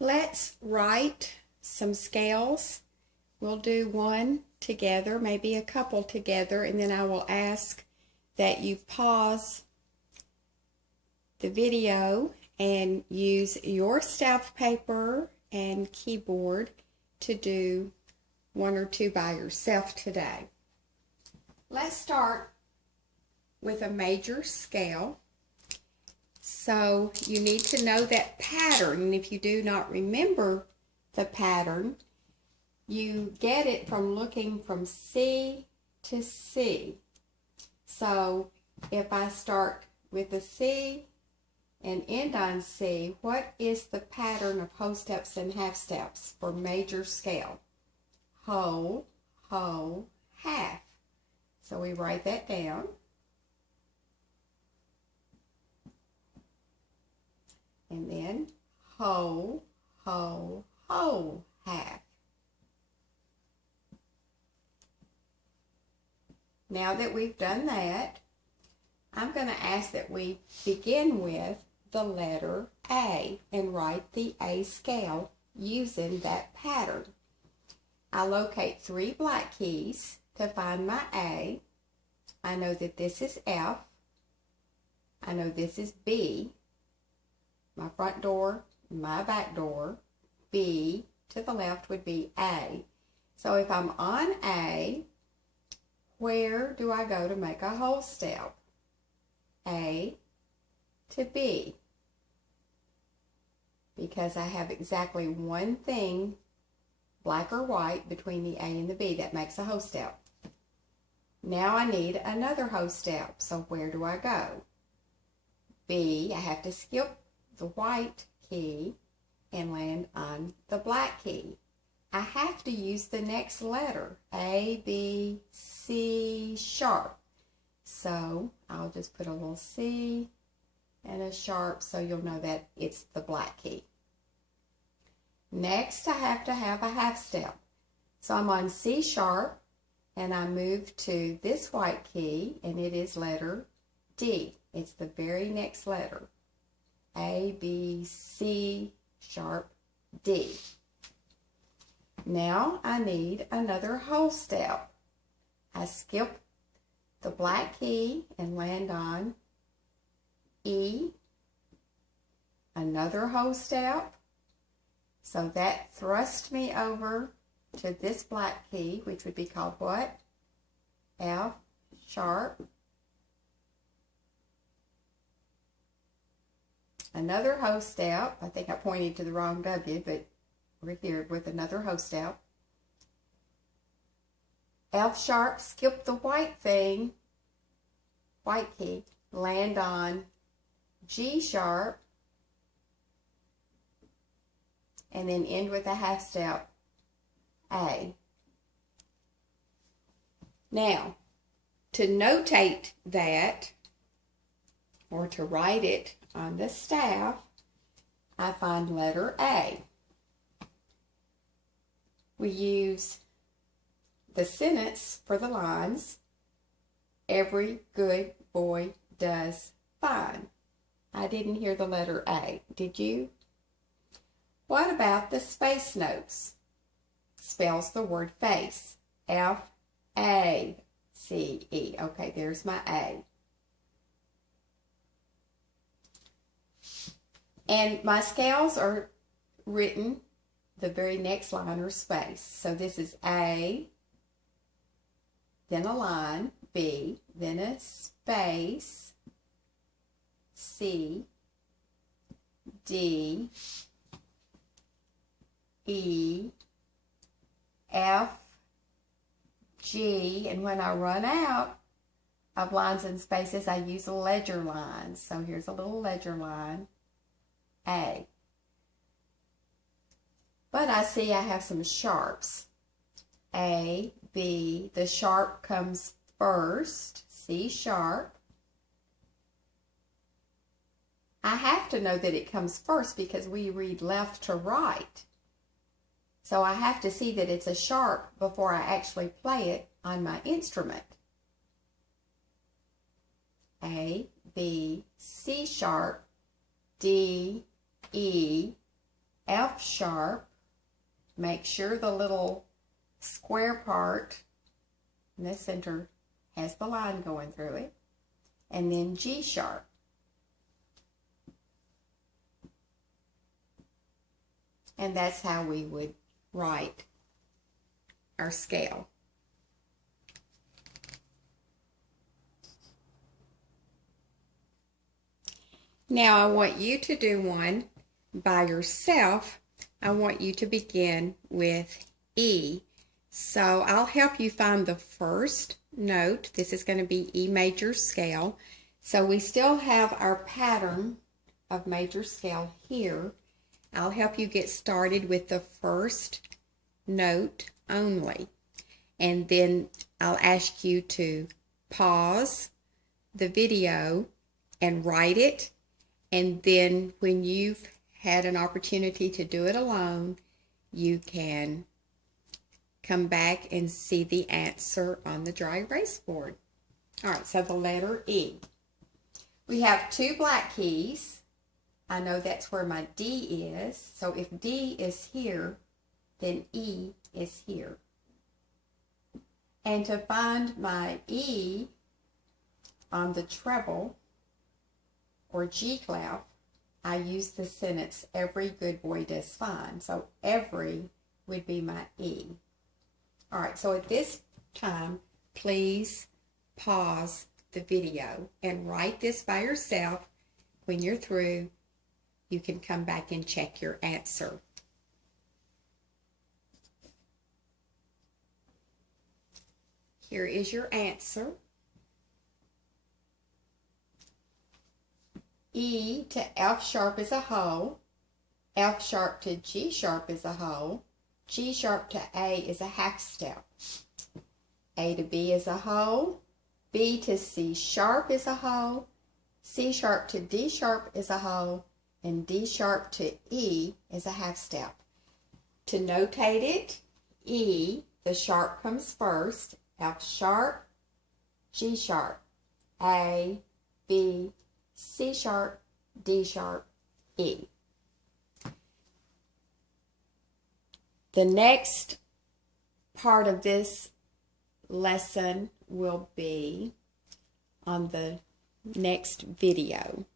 Let's write some scales. We'll do one together, maybe a couple together, and then I will ask that you pause the video and use your staff paper and keyboard to do one or two by yourself today. Let's start with a major scale. So you need to know that pattern, and if you do not remember the pattern, you get it from looking from C to C. So if I start with a C and end on C, what is the pattern of whole steps and half steps for major scale? Whole, whole, half. So we write that down. And then whole, whole, whole, half. Now that we've done that, I'm going to ask that we begin with the letter A and write the A scale using that pattern. I locate 3 black keys to find my A. I know that this is F. I know this is B. My front door, my back door. B to the left would be A. So if I'm on A, where do I go to make a whole step? A to B. Because I have exactly one thing, black or white, between the A and the B that makes a whole step. Now I need another whole step. So where do I go? B, I have to skip the white key and land on the black key. I have to use the next letter, A, B, C, sharp. So I'll just put a little C and a sharp so you'll know that it's the black key. Next, I have to have a half step. So I'm on C sharp and I move to this white key and it is letter D. It's the very next letter. A, B, C, sharp, D. Now I need another whole step. I skip the black key and land on E. Another whole step. So that thrusts me over to this black key, which would be called what? F sharp. Another whole step. I think I pointed to the wrong W, but we're here with another whole step. F sharp, skip the white thing, white key, land on G sharp, and then end with a half step, A. Now, to notate that, or to write it on the staff, I find letter A. We use the sentence for the lines, every good boy does fine. I didn't hear the letter A. Did you? What about the space notes? Spells the word face. F-A-C-E. Okay, there's my A. And my scales are written the very next line or space. So this is A, then a line, B, then a space, C, D, E, F, G, and when I run out of lines and spaces, I use a ledger line. So here's a little ledger line, A. But I see I have some sharps. A, B, the sharp comes first, C sharp. I have to know that it comes first because we read left to right. So I have to see that it's a sharp before I actually play it on my instrument. A, B, C sharp, D, E, F sharp, make sure the little square part in the center has the line going through it, and then G sharp. And that's how we would write our scale. Now I want you to do one by yourself. I want you to begin with E. So I'll help you find the first note. This is going to be E major scale. So we still have our pattern of major scale here. I'll help you get started with the first note only. And then I'll ask you to pause the video and write it. And then when you've had an opportunity to do it alone, you can come back and see the answer on the dry erase board. All right, so the letter E. We have two black keys. I know that's where my D is. So if D is here, then E is here. And to find my E on the treble, or G clef, I use the sentence, every good boy does fine. So every would be my E. All right, so at this time, please pause the video and write this by yourself. When you're through, you can come back and check your answer. Here is your answer. E to F sharp is a whole, F sharp to G sharp is a whole, G sharp to A is a half step. A to B is a whole, B to C sharp is a whole, C sharp to D sharp is a whole, and D sharp to E is a half step. To notate it, E, the sharp comes first, F sharp, G sharp, A, B, C sharp, D sharp, E. The next part of this lesson will be on the next video.